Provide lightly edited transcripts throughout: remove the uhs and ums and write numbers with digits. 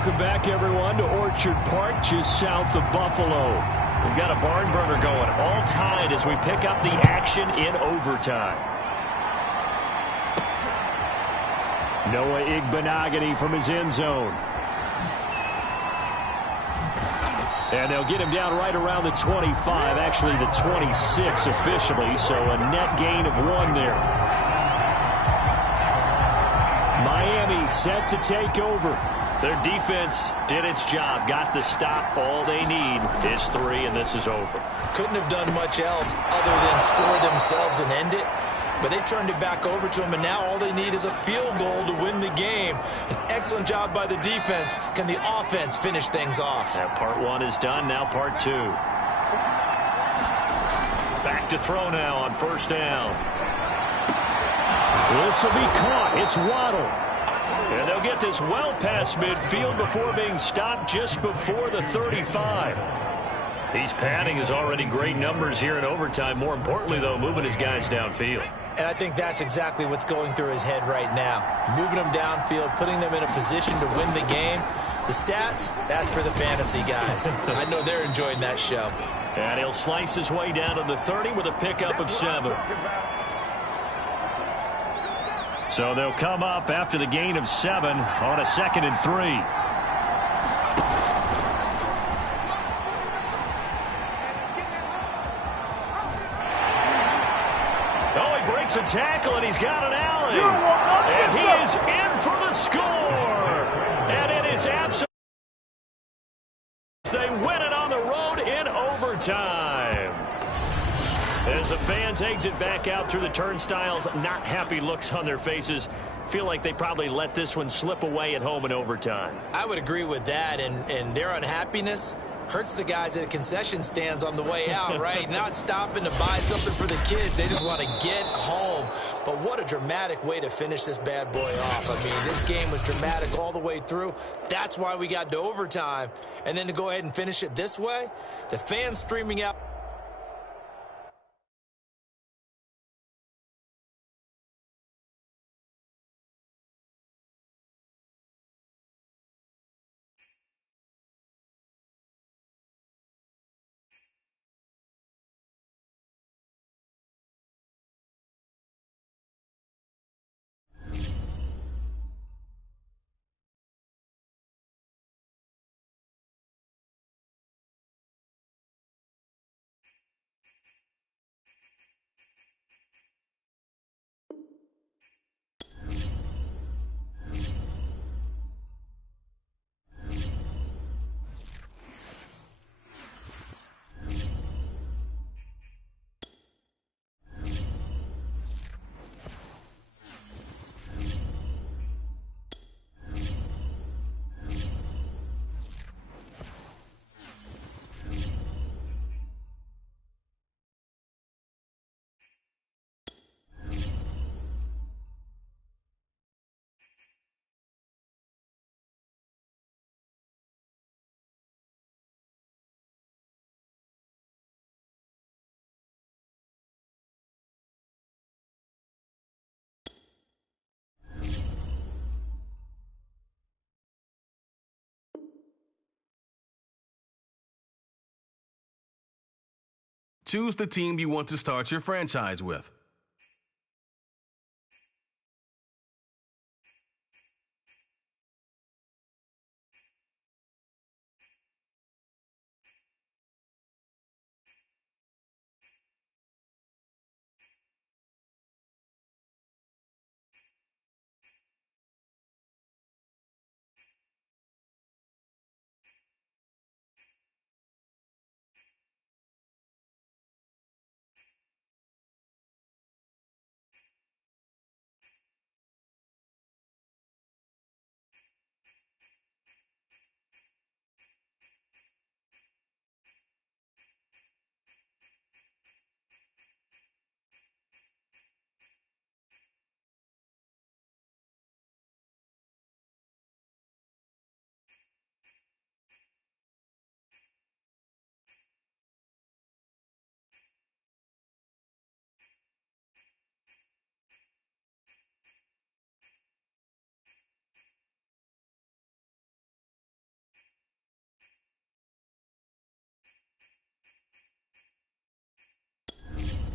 Welcome back, everyone, to Orchard Park, just south of Buffalo. We've got a barn burner going, all tied as we pick up the action in overtime. Noah Igbenogany from his end zone. And they'll get him down right around the 25, actually the 26 officially, so a net gain of 1 there. Miami set to take over. Their defense did its job, got the stop. All they need is 3, and this is over. Couldn't have done much else other than score themselves and end it. But they turned it back over to them, and now all they need is a field goal to win the game. An excellent job by the defense. Can the offense finish things off? Yeah, part 1 is done, now part 2. Back to throw now on first down. This will be caught. It's Waddle. And they'll get this well past midfield before being stopped just before the 35. He's padding his already great numbers here in overtime. More importantly, though, moving his guys downfield. And I think that's exactly what's going through his head right now. Moving them downfield, putting them in a position to win the game. The stats, that's for the fantasy guys. I know they're enjoying that show. And he'll slice his way down to the 30 with a pickup of 7. So they'll come up after the gain of 7 on a 2nd and 3. Oh, he breaks a tackle, and he's got an alley. And he is in for the score. And it is absolutely. They win it on the road in overtime. As the fans exit back out through the turnstiles, not happy looks on their faces. Feel like they probably let this one slip away at home in overtime. I would agree with that, and their unhappiness hurts the guys at the concession stands on the way out, right? Not stopping to buy something for the kids. They just want to get home. But what a dramatic way to finish this bad boy off. I mean, this game was dramatic all the way through. That's why we got to overtime. And then to go ahead and finish it this way, the fans streaming out. Choose the team you want to start your franchise with.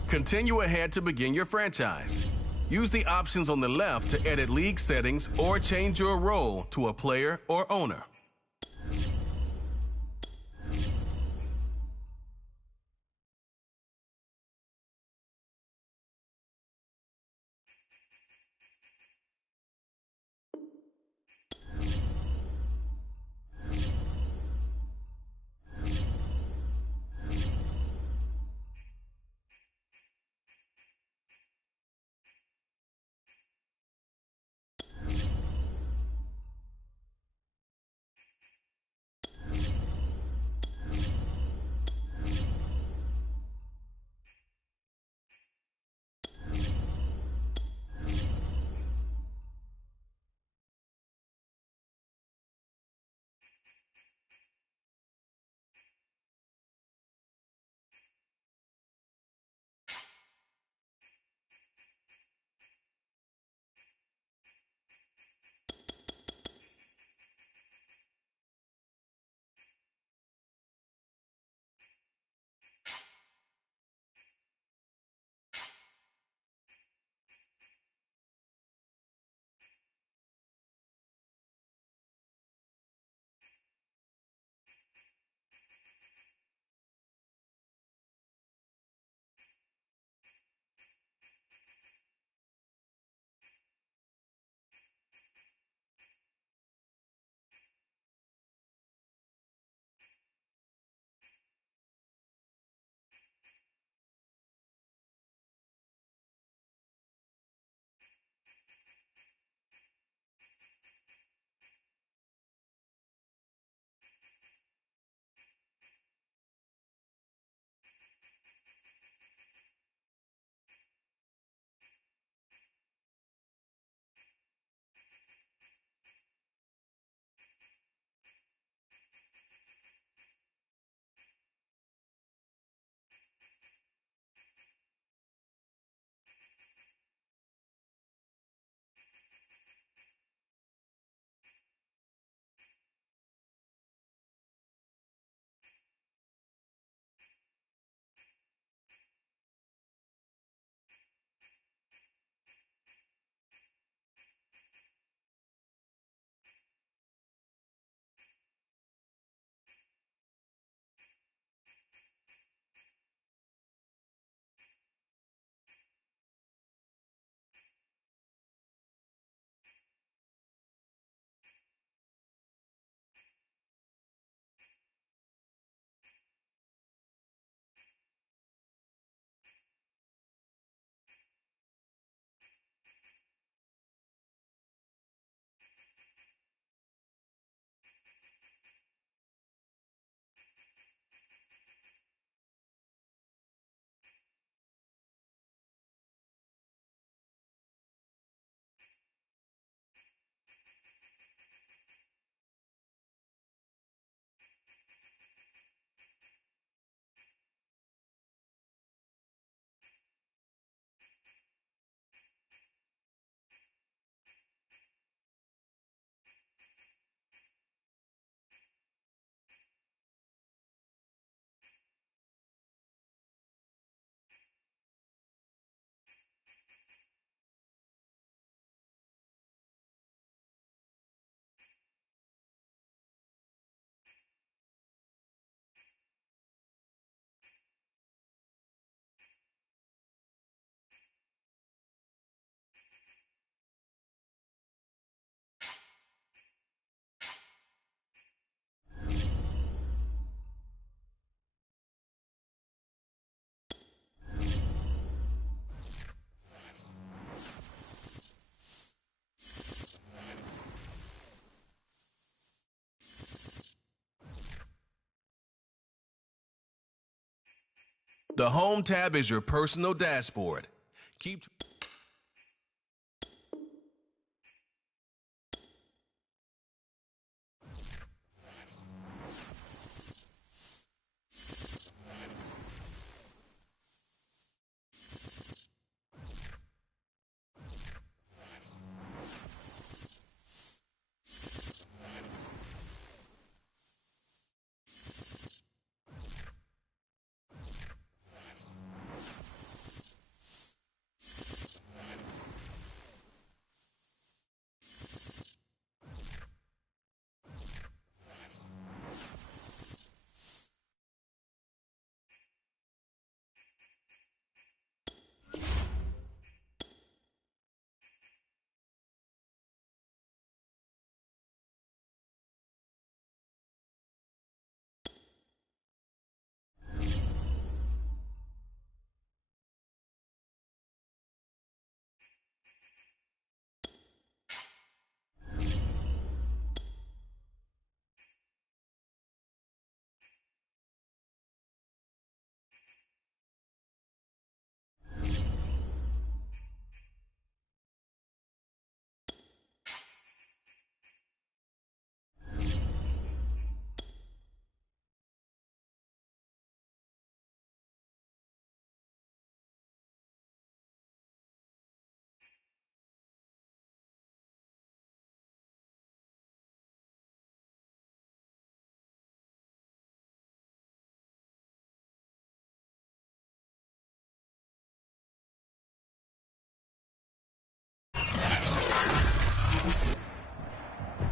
Continue ahead to begin your franchise. Use the options on the left to edit league settings or change your role to a player or owner. The Home tab is your personal dashboard. Keep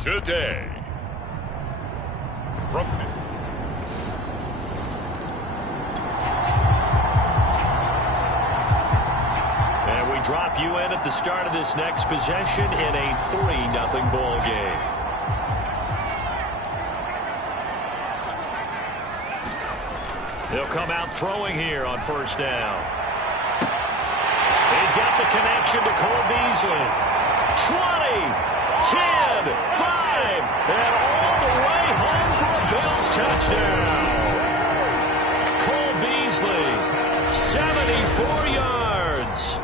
today. From And we drop you in at the start of this next possession in a 3-0 ball game. They'll come out throwing here on first down. He's got the connection to Cole Beasley. 20, 10, 5, and all the way home for a Bills touchdown. Cole Beasley, 74 yards.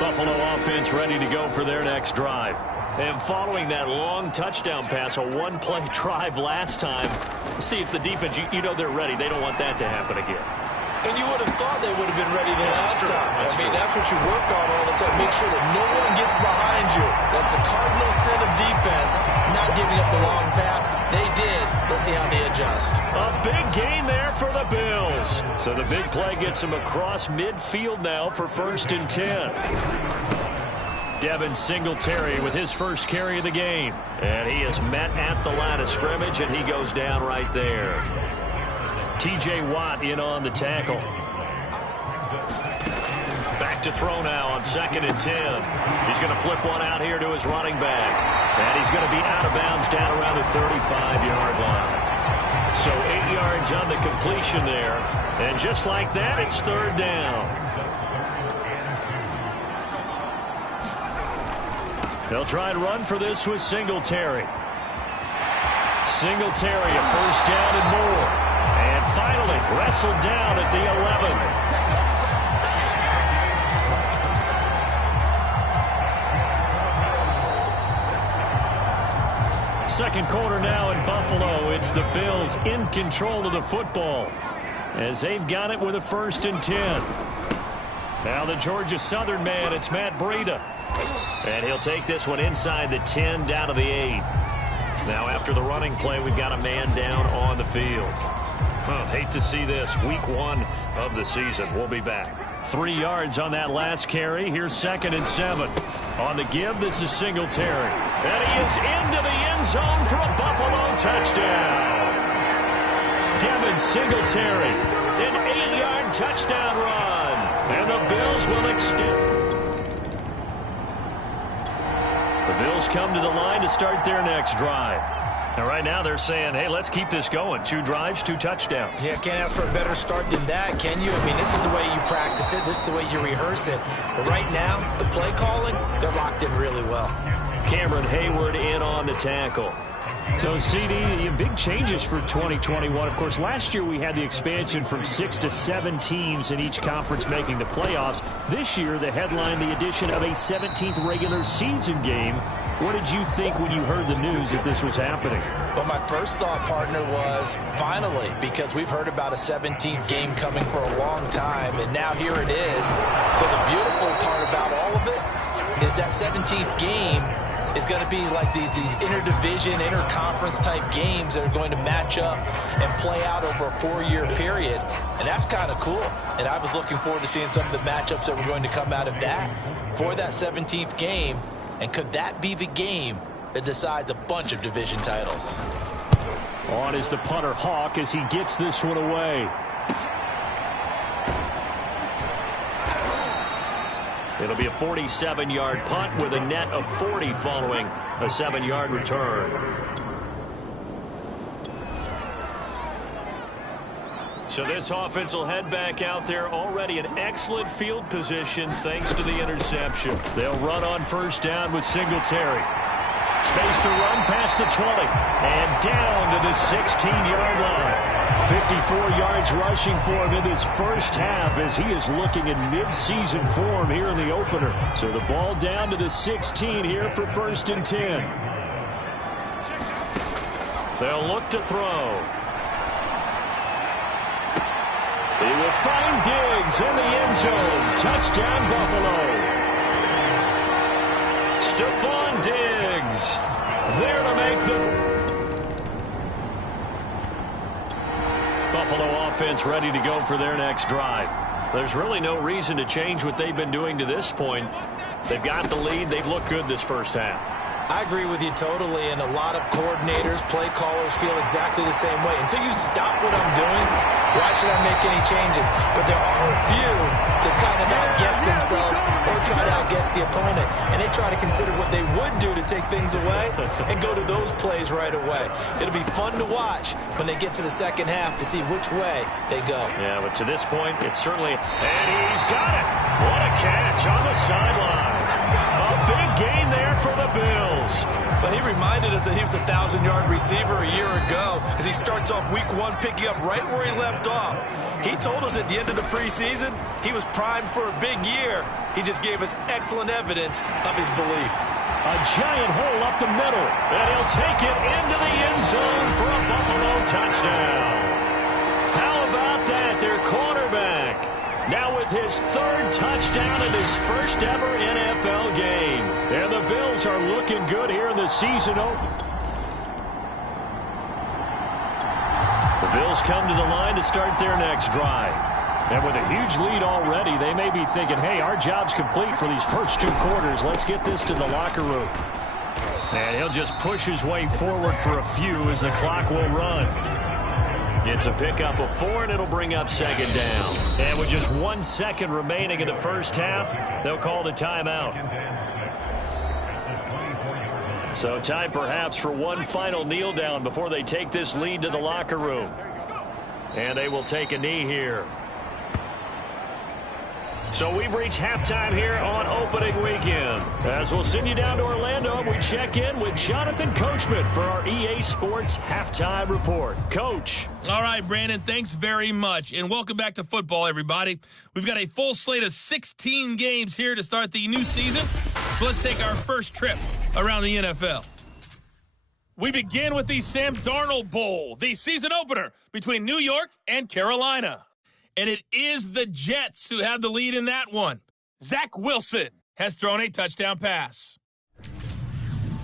Buffalo offense ready to go for their next drive. And following that long touchdown pass, a one-play drive last time, see if the defense, you know they're ready. They don't want that to happen again. And you would have thought they would have been ready the last time. That's what you work on all the time. Make sure that no one gets behind you. That's the cardinal sin of defense, not giving up the long pass. They did. Let's see how they adjust. A big gain there for the Bills. So the big play gets them across midfield now for 1st and 10. Devin Singletary with his first carry of the game. And he is met at the line of scrimmage, and he goes down right there. T.J. Watt in on the tackle. Back to throw now on 2nd and 10. He's going to flip one out here to his running back. And he's going to be out of bounds down around the 35-yard line. So 8 yards on the completion there. And just like that, it's 3rd down. They'll try and run for this with Singletary. Singletary, a 1st down and more. And finally, wrestled down at the 11. Second quarter now in Buffalo. It's the Bills in control of the football as they've got it with a 1st and 10. Now the Georgia Southern man, it's Matt Breida. And he'll take this one inside the 10 down to the 8. Now after the running play, we've got a man down on the field. Hate to see this. Week 1 of the season. We'll be back. 3 yards on that last carry. Here's 2nd and 7. On the give, this is Singletary. And he is into the end zone for a Buffalo touchdown. Devin Singletary, an 8-yard touchdown run. And the Bills will extend. The Bills come to the line to start their next drive. And right now they're saying, hey, let's keep this going. 2 drives, 2 touchdowns. Yeah, can't ask for a better start than that, can you? This is the way you practice it. This is the way you rehearse it. But right now, the play calling, they're locked in really well. Cameron Hayward in on the tackle. So, CD, big changes for 2021. Of course, last year we had the expansion from 6 to 7 teams in each conference making the playoffs. This year, the headline, the addition of a 17th regular season game. What did you think when you heard the news that this was happening? Well, my first thought, partner, was finally, because we've heard about a 17th game coming for a long time, and now here it is. So the beautiful part about all of it is that 17th game is going to be like these interdivision, interconference type games that are going to match up and play out over a 4-year period. And that's kind of cool. And I was looking forward to seeing some of the matchups that were going to come out of that for that 17th game. And could that be the game that decides a bunch of division titles? On is the punter Hawk as he gets this one away. It'll be a 47-yard punt with a net of 40 following a 7-yard return. So this offense will head back out there, already in excellent field position thanks to the interception. They'll run on first down with Singletary. Space to run past the 20 and down to the 16-yard line. 54 yards rushing for him in his first half as he is looking in mid-season form here in the opener. So the ball down to the 16 here for 1st and 10. They'll look to throw. He will find Diggs in the end zone. Touchdown, Buffalo. Stephon Diggs there to make the... Buffalo offense ready to go for their next drive. There's really no reason to change what they've been doing to this point. They've got the lead. They've looked good this first half. I agree with you totally, and a lot of coordinators, play callers feel exactly the same way. Until you stop what I'm doing, why should I make any changes? But there are a few that kind of outguess themselves or try to outguess the opponent, and they try to consider what they would do to take things away and go to those plays right away. It'll be fun to watch when they get to the second half to see which way they go. Yeah, but to this point, it's certainly... And he's got it! What a catch on the sideline. A big gain there for the Bills. But he reminded us that he was a 1,000-yard receiver a year ago as he starts off week 1 picking up right where he left off. He told us at the end of the preseason he was primed for a big year. He just gave us excellent evidence of his belief. A giant hole up the middle, and he'll take it into the end zone for a Buffalo touchdown. How about that, their quarterback? Now with his 3rd touchdown in his first ever NFL game. And the Bills are looking good here in the season opener. The Bills come to the line to start their next drive. And with a huge lead already, they may be thinking, hey, our job's complete for these first 2 quarters. Let's get this to the locker room. And he'll just push his way forward for a few as the clock will run. It's a pickup of 4, and it'll bring up 2nd down. And with just 1 second remaining in the first half, they'll call the timeout. So time perhaps for one final kneel down before they take this lead to the locker room. And they will take a knee here. So we've reached halftime here on opening weekend. As we'll send you down to Orlando, and we check in with Jonathan Coachman for our EA Sports Halftime Report. Coach. All right, Brandon, thanks very much. And welcome back to football, everybody. We've got a full slate of 16 games here to start the new season. So let's take our first trip around the NFL. We begin with the Sam Darnold Bowl, the season opener between New York and Carolina. And it is the Jets who have the lead in that one. Zach Wilson has thrown a touchdown pass.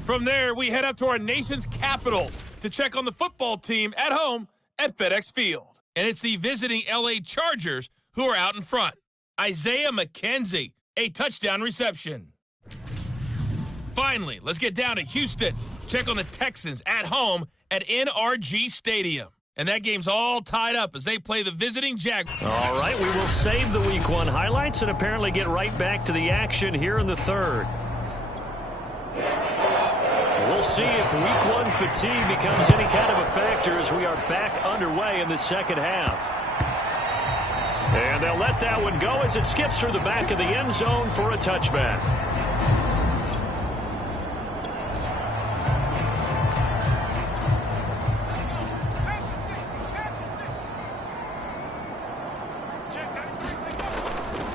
From there, we head up to our nation's capital to check on the football team at home at FedEx Field. And it's the visiting LA Chargers who are out in front. Isaiah McKenzie, a touchdown reception. Finally, let's get down to Houston. Check on the Texans at home at NRG Stadium. And that game's all tied up as they play the visiting Jaguars. All right, we will save the Week 1 highlights and apparently get right back to the action here in the 3rd. We'll see if Week 1 fatigue becomes any kind of a factor as we are back underway in the second half. And they'll let that one go as it skips through the back of the end zone for a touchback.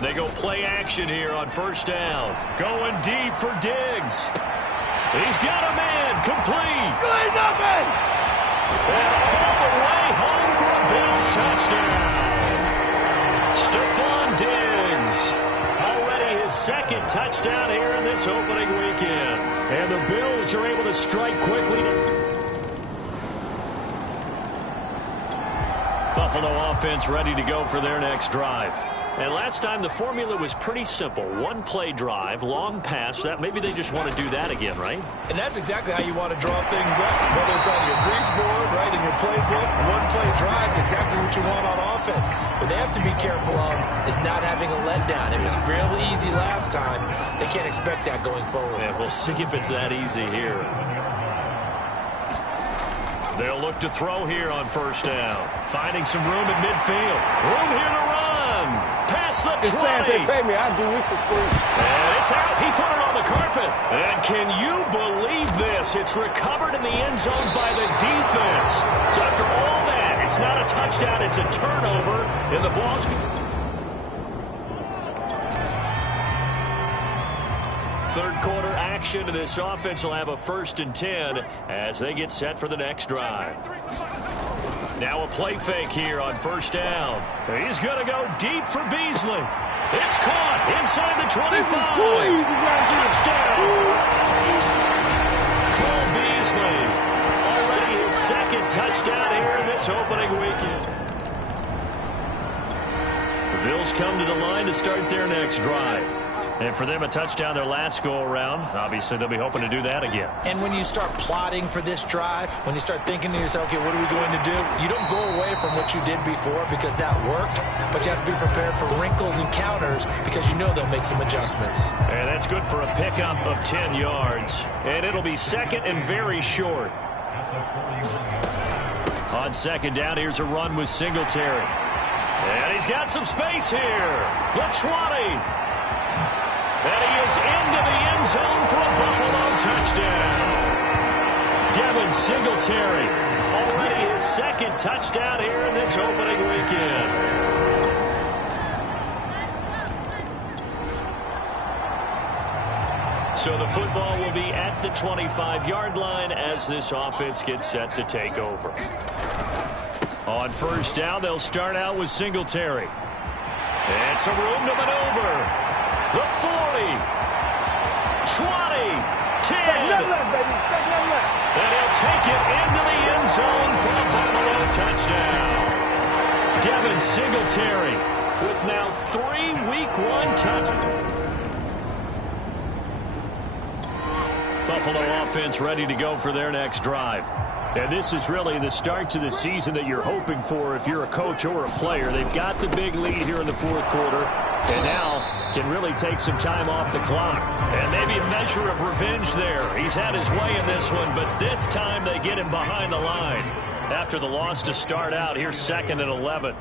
They go play action here on first down. Going deep for Diggs. He's got a man complete. Good nothing. And all the way home for a Bills touchdown. Stephon Diggs. Already his 2nd touchdown here in this opening weekend. And the Bills are able to strike quickly. Buffalo offense ready to go for their next drive. And last time the formula was pretty simple. 1-play drive, long pass. That maybe they just want to do that again, right? And that's exactly how you want to draw things up. Whether it's on your grease board, right, in your playbook, 1-play drive is exactly what you want on offense. What they have to be careful of is not having a letdown. It was real easy last time. They can't expect that going forward. Yeah, we'll see if it's that easy here. They'll look to throw here on first down. Finding some room at midfield. Room here to run. Past the 20. If they pay me, I'll do this for free. And it's out. He put it on the carpet. And can you believe this? It's recovered in the end zone by the defense. So after all that, it's not a touchdown. It's a turnover. And the ball's... Third quarter action, and this offense will have a 1st and 10 as they get set for the next drive. Now a play fake here on first down. He's going to go deep for Beasley. It's caught inside the 25. This is too easy right here. Touchdown. Cole Beasley. Already his 2nd touchdown here in this opening weekend. The Bills come to the line to start their next drive. And for them, a touchdown their last go-around. Obviously, they'll be hoping to do that again. And when you start plotting for this drive, when you start thinking to yourself, okay, what are we going to do? You don't go away from what you did before because that worked, but you have to be prepared for wrinkles and counters because you know they'll make some adjustments. And that's good for a pickup of 10 yards. And it'll be second and very short. On second down, here's a run with Singletary. And he's got some space here. The 20. And he is into the end zone for a Buffalo touchdown. Devin Singletary, already his second touchdown here in this opening weekend. So the football will be at the 25-yard line as this offense gets set to take over. On first down, they'll start out with Singletary. And some room to maneuver. The 40, 20, 10. And he'll take it into the end zone for a Buffalo touchdown. Devin Singletary with now 3 Week 1 touchdowns. Buffalo offense ready to go for their next drive. And this is really the start to the season that you're hoping for if you're a coach or a player. They've got the big lead here in the fourth quarter, and now can really take some time off the clock. And maybe a measure of revenge there. He's had his way in this one, but this time they get him behind the line. After the loss to start out, here's second and 11.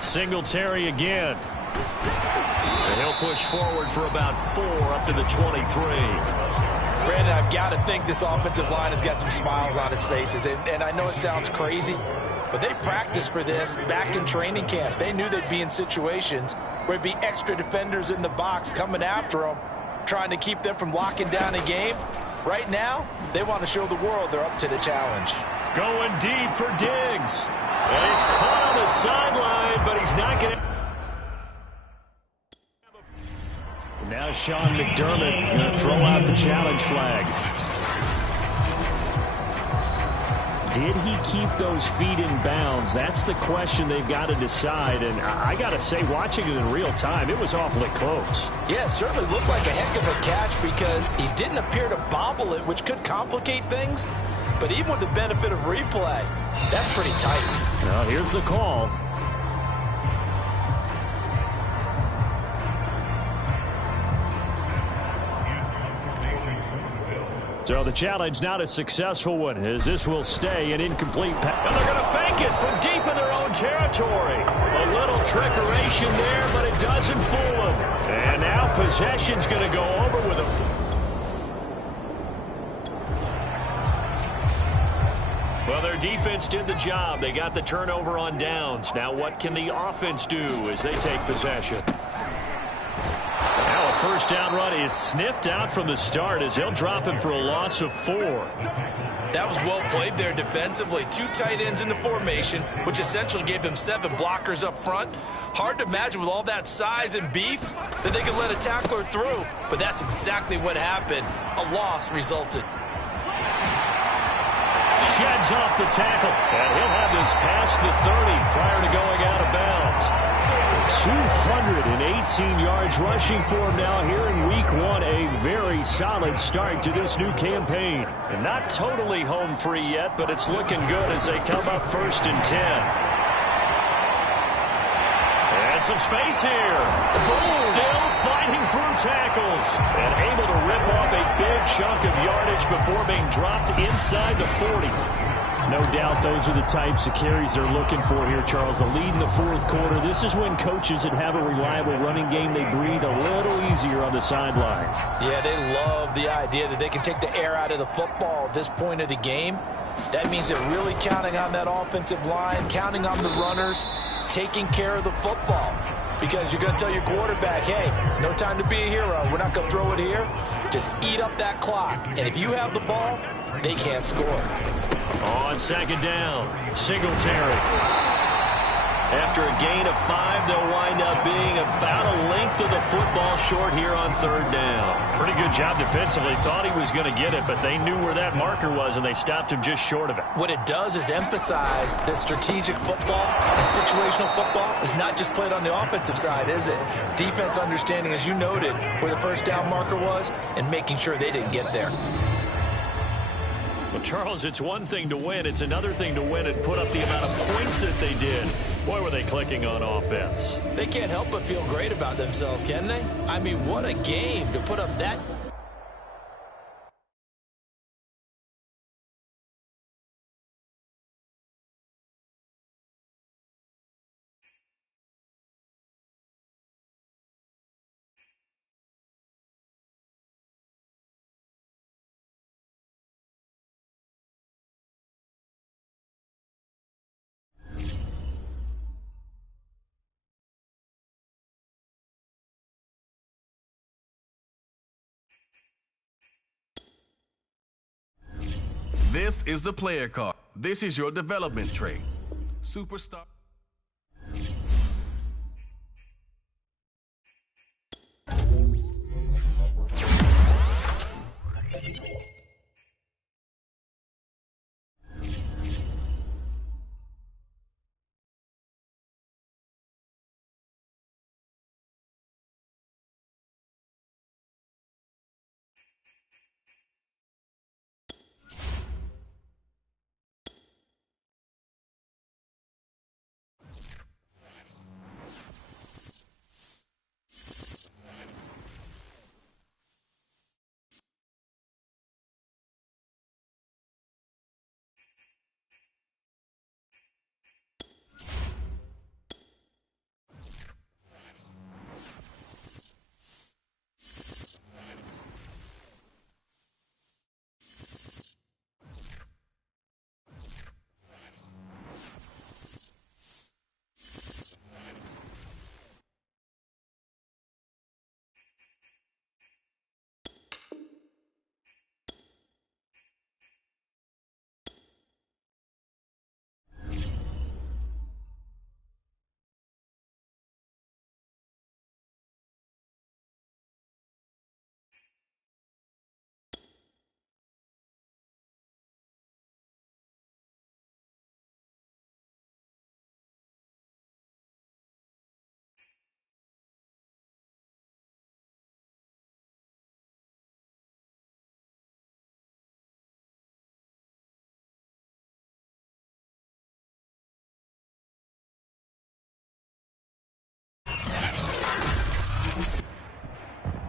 Singletary again. And he'll push forward for about 4 up to the 23. Brandon, I've got to think this offensive line has got some smiles on its faces. And I know it sounds crazy, but they practiced for this back in training camp. They knew they'd be in situations where it'd be extra defenders in the box coming after them, trying to keep them from locking down a game. Right now, they want to show the world they're up to the challenge. Going deep for Diggs. And he's caught on the sideline, but he's not going to. Now Sean McDermott going to throw out the challenge flag. Did he keep those feet in bounds? That's the question they've got to decide. And I got to say, watching it in real time, it was awfully close. Yeah, it certainly looked like a heck of a catch because he didn't appear to bobble it, which could complicate things. But even with the benefit of replay, that's pretty tight. Now here's the call. So the challenge not a successful one, as this will stay an incomplete pass. And they're going to fake it from deep in their own territory. A little trickeration there, but it doesn't fool them. And now possession's going to go over with a... Well, their defense did the job. They got the turnover on downs. Now what can the offense do as they take possession? Now a first down run is sniffed out from the start as they'll drop him for a loss of 4. That was well played there defensively. 2 tight ends in the formation, which essentially gave them 7 blockers up front. Hard to imagine with all that size and beef that they could let a tackler through. But that's exactly what happened. A loss resulted. Sheds off the tackle. And he'll have this past the 30 prior to going out of bounds. 218 yards rushing for him now here in week 1. A very solid start to this new campaign. And not totally home free yet, but it's looking good as they come up 1st and 10. And some space here. Still fighting through tackles. And able to rip off a big chunk of yardage before being dropped inside the 40. No doubt those are the types of carries they're looking for here, Charles. The lead in the fourth quarter. This is when coaches that have a reliable running game, they breathe a little easier on the sideline. Yeah, they love the idea that they can take the air out of the football at this point of the game. That means they're really counting on that offensive line, counting on the runners, taking care of the football. Because you're going to tell your quarterback, hey, no time to be a hero. We're not going to throw it here. Just eat up that clock. And if you have the ball, they can't score. On second down, Singletary. After a gain of 5, they'll wind up being about a length of the football short here on 3rd down. Pretty good job defensively. Thought he was going to get it, but they knew where that marker was, and they stopped him just short of it. What it does is emphasize that strategic football and situational football is not just played on the offensive side, is it? Defense understanding, as you noted, where the 1st down marker was and making sure they didn't get there. Well, Charles, it's one thing to win. It's another thing to win and put up the amount of points that they did. Boy, were they clicking on offense. They can't help but feel great about themselves, can they? I mean, what a game to put up that. This is the player card. This is your development trait. Superstar.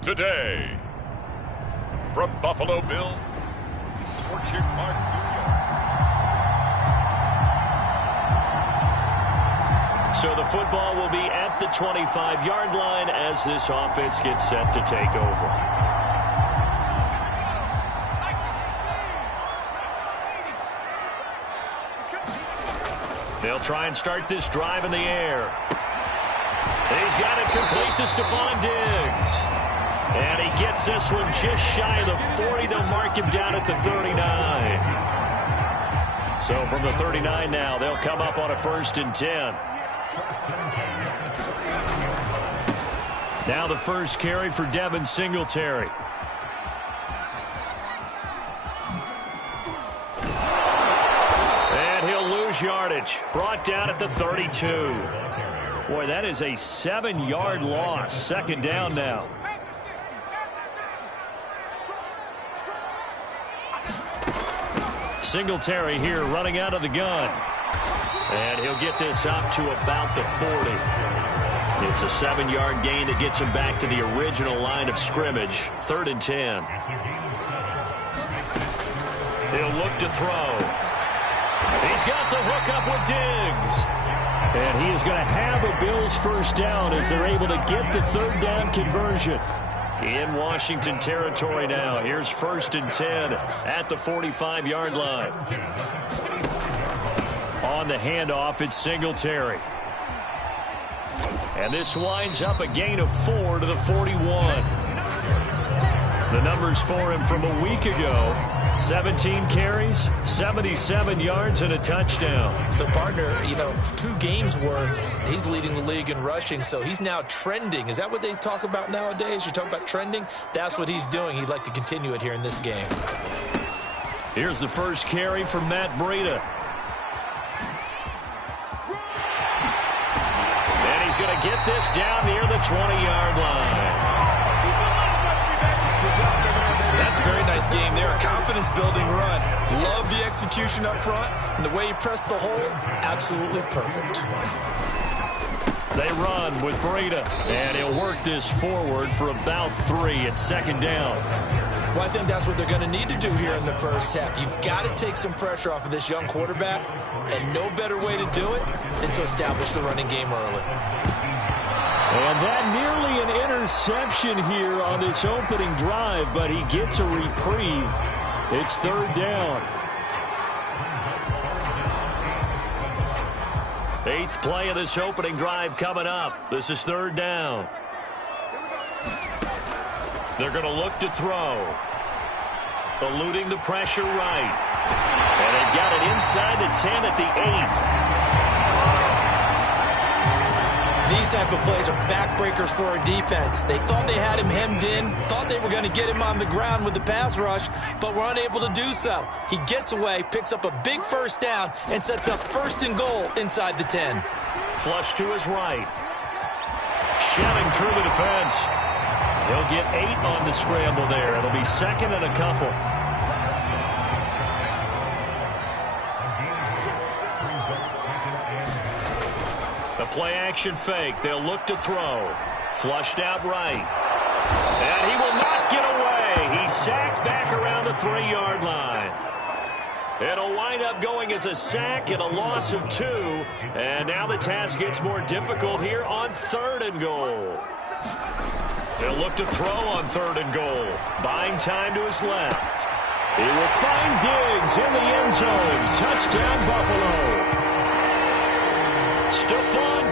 Today, from Buffalo Bill, Orchard Park, New York. So the football will be at the 25-yard line as this offense gets set to take over. They'll try and start this drive in the air. He's got it complete to Stephon Diggs. And he gets this one just shy of the 40. They'll mark him down at the 39. So from the 39 now, they'll come up on a 1st and 10. Now the first carry for Devin Singletary. And he'll lose yardage. Brought down at the 32. Boy, that is a 7-yard loss. 2nd down now. Singletary here running out of the gun. And he'll get this up to about the 40. It's a 7-yard gain that gets him back to the original line of scrimmage. 3rd and 10. He'll look to throw. He's got the hook up with Diggs. And he is going to have a Bills 1st down as they're able to get the 3rd down conversion. In Washington territory now. Here's 1st and 10 at the 45-yard line. On the handoff, it's Singletary. And this winds up a gain of 4 to the 41. The numbers for him from a week ago: 17 carries, 77 yards, and a touchdown. So, partner, 2 games worth, he's leading the league in rushing, so he's now trending. Is that what they talk about nowadays? You talk about trending? That's what he's doing. He'd like to continue it here in this game. Here's the first carry for Matt Breida. And he's going to get this down near the 20-yard line. That's a very nice game there. A confidence-building run. Love the execution up front. And the way he pressed the hole, absolutely perfect. They run with Breida. And he'll work this forward for about 3 at second down. Well, I think that's what they're going to need to do here in the first half. You've got to take some pressure off of this young quarterback. And no better way to do it than to establish the running game early. And that nearly an interception here on this opening drive, but he gets a reprieve. It's third down. 8th play of this opening drive coming up. This is third down. They're going to look to throw. Eluding the pressure right. And they've got it inside the 10 at the 8. These type of plays are backbreakers for a defense. They thought they had him hemmed in, thought they were going to get him on the ground with the pass rush, but were unable to do so. He gets away, picks up a big first down, and sets up 1st and goal inside the 10. Flush to his right. Shelling through the defense. He'll get 8 on the scramble there. It'll be 2nd and a couple. The play-action fake. They'll look to throw. Flushed out right. And he will not get away. He's sacked back around the 3-yard line. It'll wind up going as a sack and a loss of 2. And now the task gets more difficult here on 3rd and goal. They'll look to throw on 3rd and goal. Buying time to his left. He will find Diggs in the end zone. Touchdown, Buffalo. Stephon.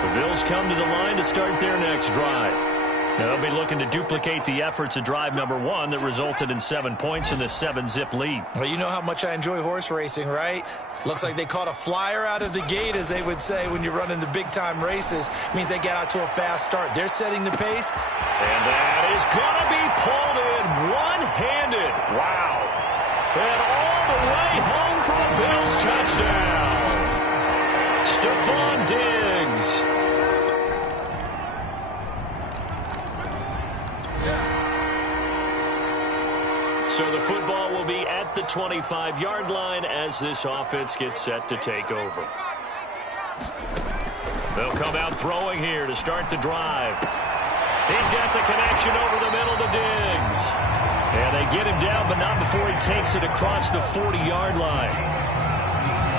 The Bills come to the line to start their next drive. Now they'll be looking to duplicate the efforts of drive number 1 that resulted in 7 points in the 7-zip lead. Well, you know how much I enjoy horse racing, right? Looks like they caught a flyer out of the gate, as they would say when you're running the big-time races. Means they get out to a fast start. They're setting the pace. And that is going to be pulled in one-handed. Wow. And all the way home for a Bills touchdown. Stephon Diggs. So the football will be at the 25-yard line as this offense gets set to take over. They'll come out throwing here to start the drive. He's got the connection over the middle to Diggs. And they get him down, but not before he takes it across the 40-yard line.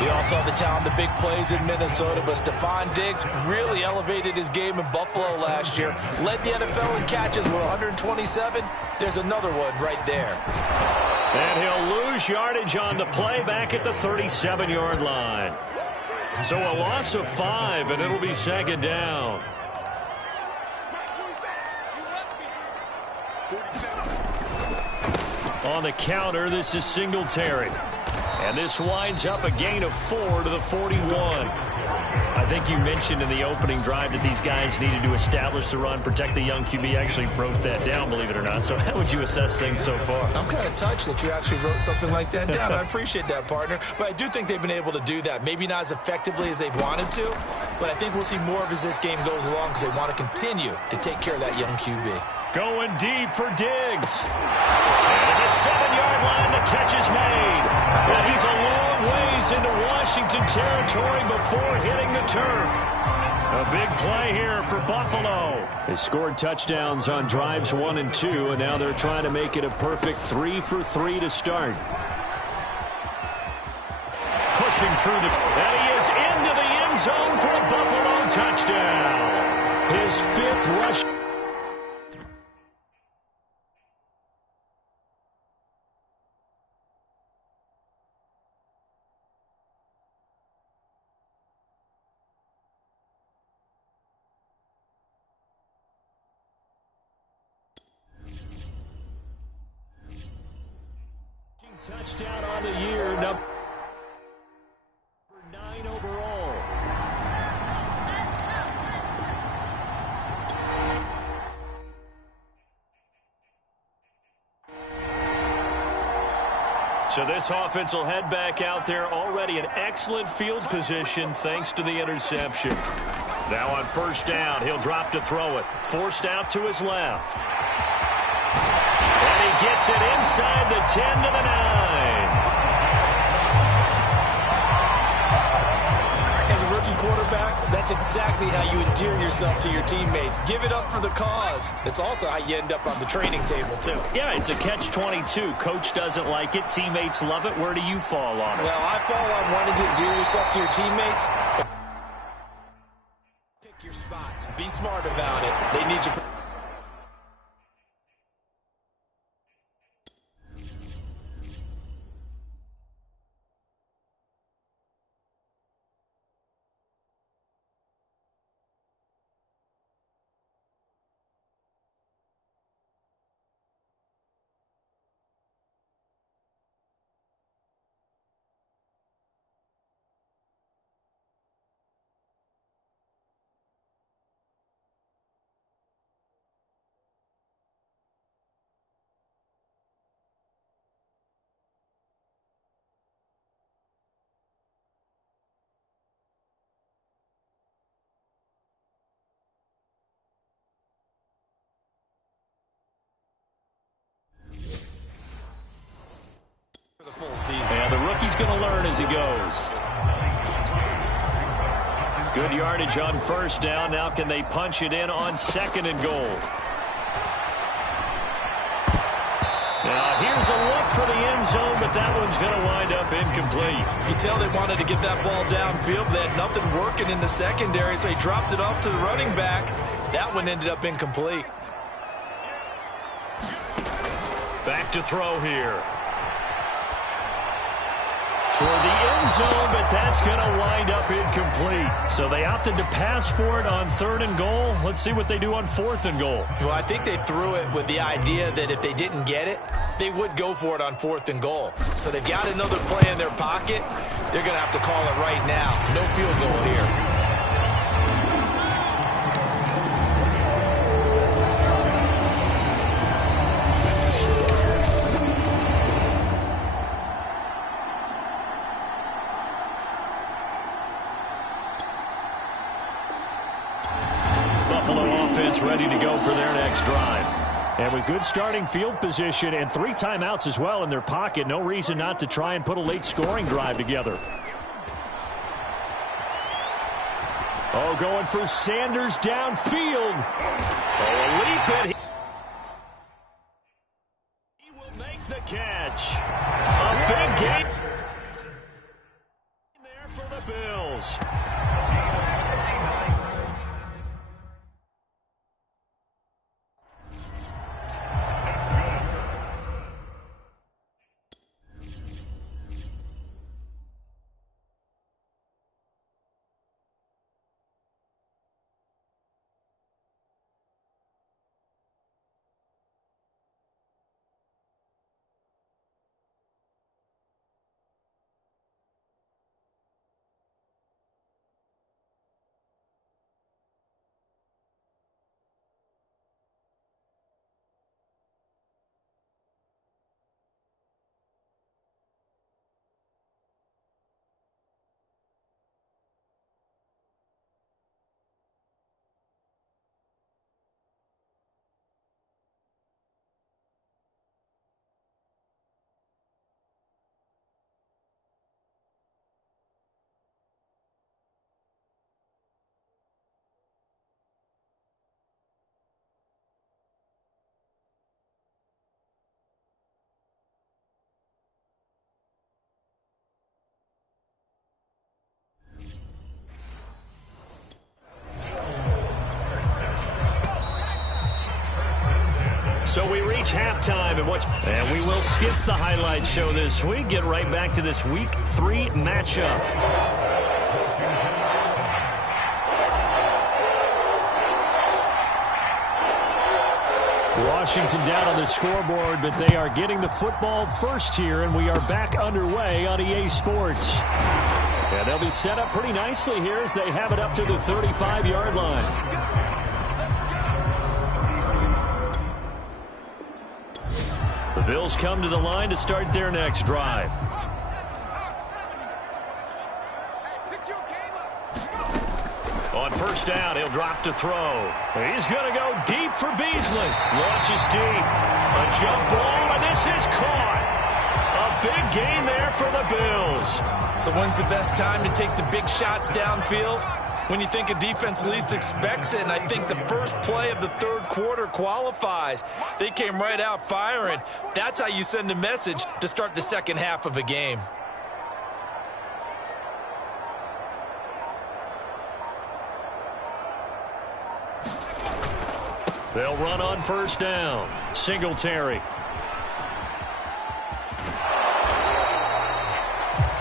We all saw the talent, the big plays in Minnesota, but Stephon Diggs really elevated his game in Buffalo last year. Led the NFL in catches with 127. There's another one right there. And he'll lose yardage on the play back at the 37-yard line. So a loss of 5, and it'll be 2nd down. On the counter, this is Singletary. And this winds up a gain of 4 to the 41. I think you mentioned in the opening drive that these guys needed to establish the run, protect the young QB. Actually broke that down, believe it or not. So how would you assess things so far? I'm kind of touched that you actually wrote something like that down. I appreciate that, partner. But I do think they've been able to do that. Maybe not as effectively as they've wanted to, but I think we'll see more of as this game goes along because they want to continue to take care of that young QB. Going deep for Diggs. And at the 7-yard line, the catch is made. And he's a long ways into Washington territory before hitting the turf. A big play here for Buffalo. They scored touchdowns on drives 1 and 2, and now they're trying to make it a perfect 3 for 3 to start. Pushing through the... And he is into the end zone for a Buffalo touchdown. His 5th rush. Touchdown on the year, number 9 overall. So this offense will head back out there, already in excellent field position thanks to the interception. Now on first down, he'll drop to throw it. Forced out to his left. And he gets it inside the 10 to the 9. As a rookie quarterback, that's exactly how you endear yourself to your teammates. Give it up for the cause. It's also how you end up on the training table, too. Yeah, it's a catch-22. Coach doesn't like it. Teammates love it. Where do you fall on it? Well, I fall on wanting to endear yourself to your teammates. Pick your spots. Be smart about it. They need you for... the full season. And the rookie's going to learn as he goes. Good yardage on first down. Now can they punch it in on second and goal? Now here's a look for the end zone, but that one's going to wind up incomplete. You can tell they wanted to get that ball downfield. They had nothing working in the secondary, so he dropped it off to the running back. That one ended up incomplete. Back to throw here. Toward the end zone, but that's going to wind up incomplete. So they opted to pass for it on third and goal. Let's see what they do on fourth and goal. Well, I think they threw it with the idea that if they didn't get it, they would go for it on fourth and goal. So they've got another play in their pocket. They're going to have to call it right now. No field goal here. Ready to go for their next drive. And with good starting field position and 3 timeouts as well in their pocket, no reason not to try and put a late scoring drive together. Oh, going for Sanders downfield. Oh, a leap it. He will make the catch. A big game there for the Bills. So we reach halftime, and we will skip the highlight show this week. Get right back to this Week 3 matchup. Washington down on the scoreboard, but they are getting the football first here, and we are back underway on EA Sports. And they'll be set up pretty nicely here as they have it up to the 35-yard line. The Bills come to the line to start their next drive. On first down, he'll drop to throw. He's going to go deep for Beasley. Launches deep. A jump ball, and this is caught. A big gain there for the Bills. So when's the best time to take the big shots downfield? When you think a defense least expects it, and I think the first play of the third quarter qualifies. They came right out firing. That's how you send a message to start the second half of a game. They'll run on first down. Singletary.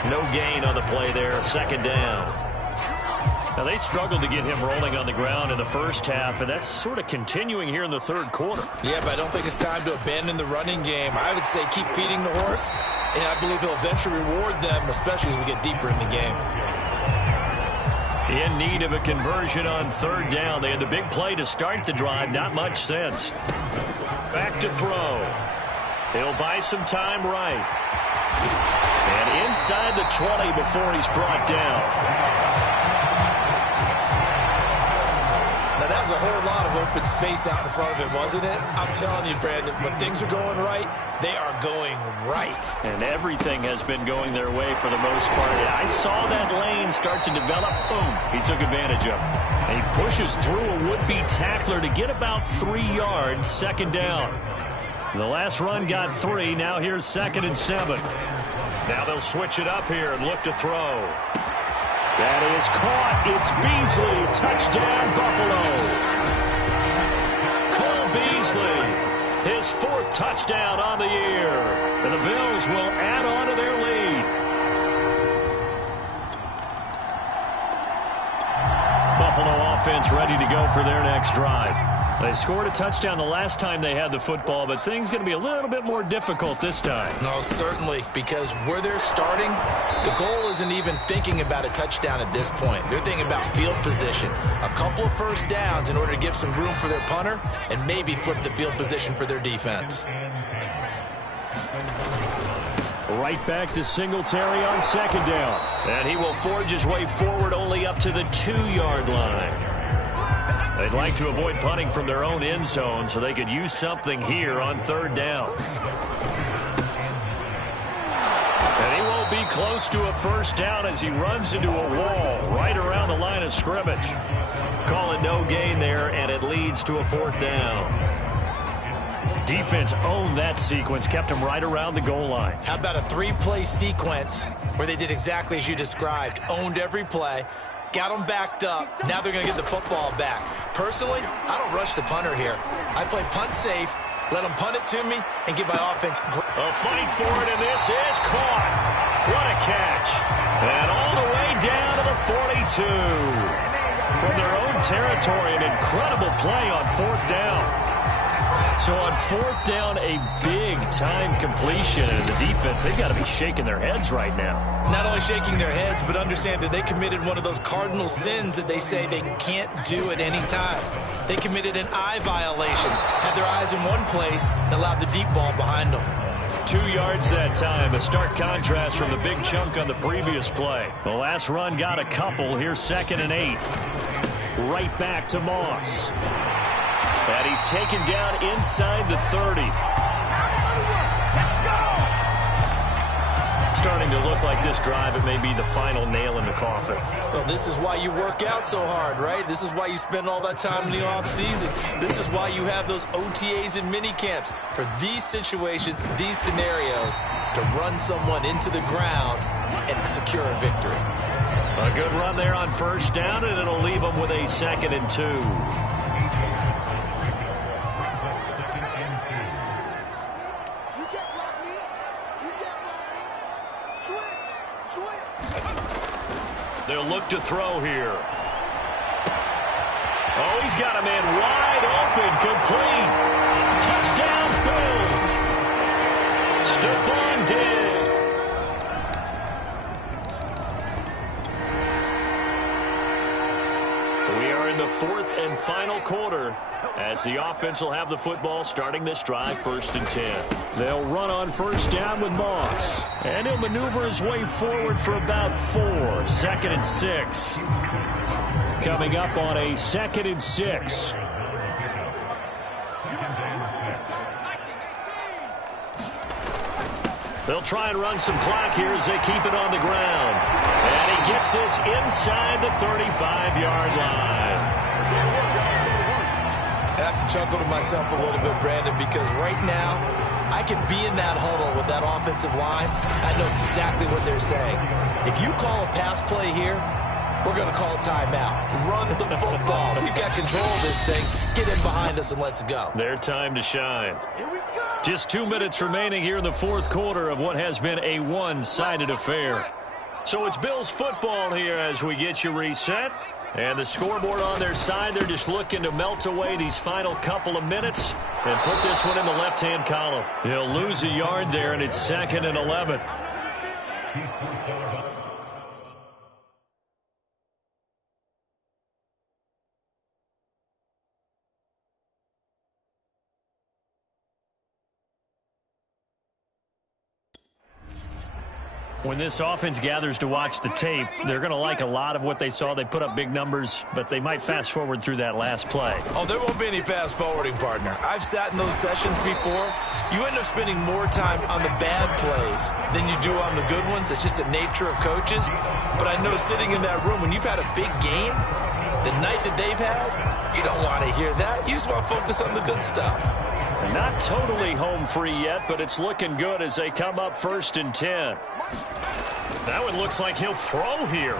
No gain on the play there. Second down. Now, they struggled to get him rolling on the ground in the first half, and that's sort of continuing here in the third quarter. Yeah, but I don't think it's time to abandon the running game. I would say keep feeding the horse, and I believe he'll eventually reward them, especially as we get deeper in the game. In need of a conversion on third down. They had the big play to start the drive. Not much sense. Back to throw. He'll buy some time right. And inside the 20 before he's brought down. Now, that was a whole lot of open space out in front of him, wasn't it? I'm telling you, Brandon, when things are going right, they are going right. And everything has been going their way for the most part. I saw that lane start to develop. Boom. He took advantage of it. And he pushes through a would-be tackler to get about 3 yards. Second down. The last run got 3. Now here's 2nd and 7. Now they'll switch it up here and look to throw. That is caught. It's Beasley. Touchdown, Buffalo. Cole Beasley. His 4th touchdown on the year. And the Bills will add on to their lead. Buffalo offense ready to go for their next drive. They scored a touchdown the last time they had the football, but things going to be a little bit more difficult this time. No, certainly, because where they're starting, the goal isn't even thinking about a touchdown at this point. They're thinking about field position. A couple of first downs in order to give some room for their punter and maybe flip the field position for their defense. Right back to Singletary on second down. And he will forge his way forward only up to the 2-yard line. They'd like to avoid punting from their own end zone so they could use something here on third down. And he won't be close to a first down as he runs into a wall right around the line of scrimmage. Call it no gain there, and it leads to a 4th down. Defense owned that sequence, kept him right around the goal line. How about a 3-play sequence where they did exactly as you described, owned every play, got them backed up. Now they're going to get the football back. Personally, I don't rush the punter here. I play punt safe, let them punt it to me, and get my offense. A fight for it, and this is caught. What a catch. And all the way down to the 42. From their own territory, an incredible play on 4th down. So on 4th down, a big-time completion. And the defense, they've got to be shaking their heads right now. Not only shaking their heads, but understand that they committed one of those cardinal sins that they say they can't do at any time. They committed an eye violation, had their eyes in one place, and allowed the deep ball behind them. 2 yards that time, a stark contrast from the big chunk on the previous play. The last run got a couple. Here's 2nd and 8. Right back to Moss. And he's taken down inside the 30. Starting to look like this drive, it may be the final nail in the coffin. Well, this is why you work out so hard, right? This is why you spend all that time in the offseason. This is why you have those OTAs and mini camps. For these situations, these scenarios, to run someone into the ground and secure a victory. A good run there on first down, and it'll leave them with a 2nd and 2. They'll look to throw here. Oh, he's got a man wide open, complete. Stephon Diggs. We are in the fourth and final quarter as the offense will have the football starting this drive, 1st and 10. They'll run on first down with Moss. And he'll maneuver his way forward for about 4. 2nd and 6. Coming up on a 2nd and 6. They'll try and run some clock here as they keep it on the ground. And he gets this inside the 35-yard line. I have to chuckle to myself a little bit, Brandon, because right now I could be in that huddle with that offensive line. I know exactly what they're saying. If you call a pass play here, we're going to call a timeout. Run the football. We've got control of this thing. Get in behind us and let's go. Their time to shine. Just 2 minutes remaining here in the fourth quarter of what has been a one-sided affair. So it's Bills football here as we get you reset. And the scoreboard on their side, they're just looking to melt away these final couple of minutes and put this one in the left-hand column. He'll lose a yard there, and it's 2nd and 11. When this offense gathers to watch the tape, they're going to like a lot of what they saw. They put up big numbers, but they might fast forward through that last play. Oh, there won't be any fast forwarding, partner. I've sat in those sessions before. You end up spending more time on the bad plays than you do on the good ones. It's just the nature of coaches. But I know sitting in that room, when you've had a big game, the night that they've had, you don't want to hear that. You just want to focus on the good stuff. Not totally home free yet, but it's looking good as they come up 1st and 10. That one looks like he'll throw here.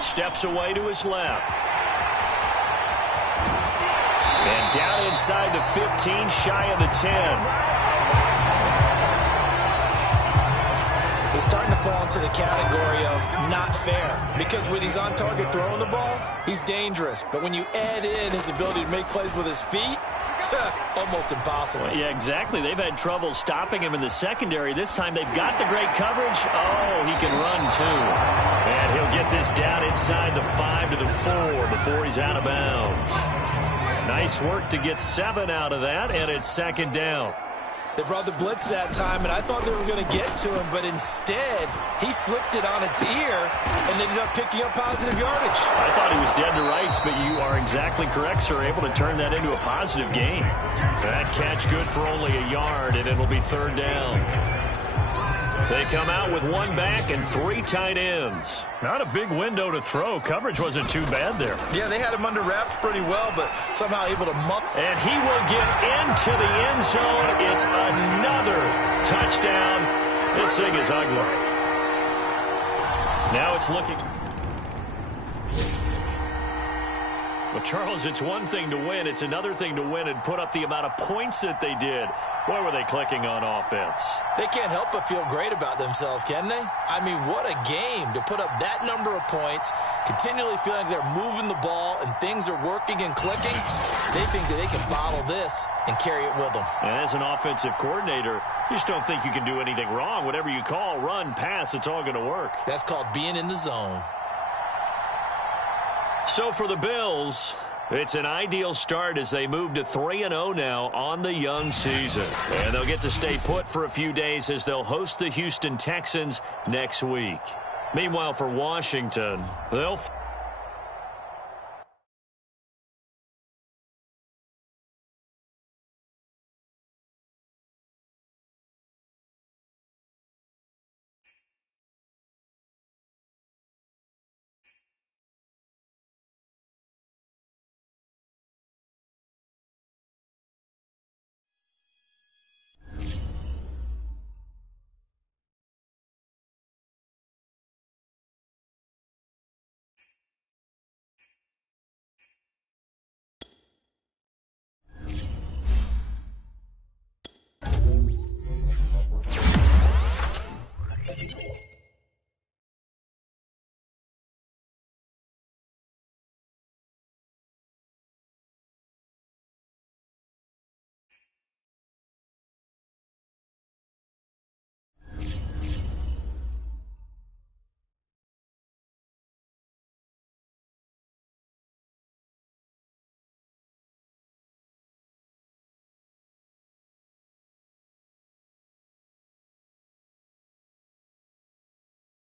Steps away to his left. And down inside the 15, shy of the 10. He's starting to fall into the category of not fair, because when he's on target throwing the ball, he's dangerous. But when you add in his ability to make plays with his feet, almost impossible. Well, yeah, exactly. They've had trouble stopping him in the secondary. This time they've got the great coverage. Oh, he can run too. And he'll get this down inside the 5 to the 4 before he's out of bounds. Nice work to get 7 out of that, and it's 2nd down. They brought the blitz that time, and I thought they were going to get to him, but instead, he flipped it on its ear and ended up picking up positive yardage. I thought he was dead to rights, but you are exactly correct, sir. Able to turn that into a positive gain. That catch good for only a yard, and it'll be 3rd down. They come out with 1 back and 3 tight ends. Not a big window to throw. Coverage wasn't too bad there. Yeah, they had him under wraps pretty well, but somehow able to muck. And he will get into the end zone. It's another touchdown. This thing is ugly. Now it's looking. Well, Charles, it's one thing to win. It's another thing to win and put up the amount of points that they did. Boy, were they clicking on offense. They can't help but feel great about themselves, can they? I mean, what a game to put up that number of points, continually feeling like they're moving the ball and things are working and clicking. They think that they can bottle this and carry it with them. And as an offensive coordinator, you just don't think you can do anything wrong. Whatever you call, run, pass, it's all going to work. That's called being in the zone. So for the Bills, it's an ideal start as they move to 3-0 now on the young season. And they'll get to stay put for a few days as they'll host the Houston Texans next week. Meanwhile, for Washington, they'll